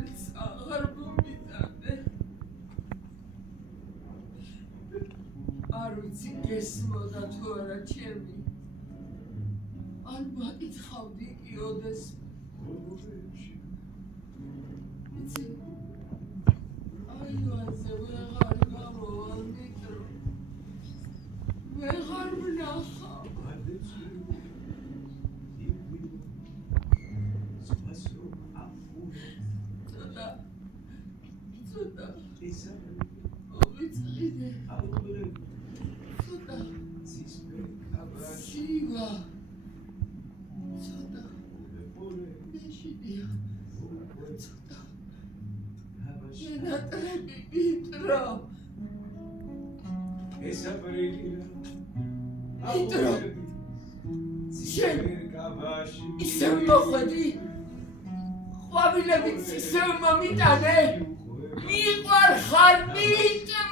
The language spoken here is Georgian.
რომელიც აღარ მომიტანე. არ ვიცი გესმოდა თუ არა ჩემი. ან მაკითხავდი იოდეს. იცი, აივანზე ვეღარ გამოვალ მეტრო. ვეღარ ვნახავ. ცოტა ვიწყიდე. ცოტა სივა. ცოტა მეშინია. ცოტა ნატრები ვიტრო. ვიტრო. შენ ისევ მოხვედი? ყვავილებიც ისევ მომიტანე? მიყვარხარ, მიიტანე.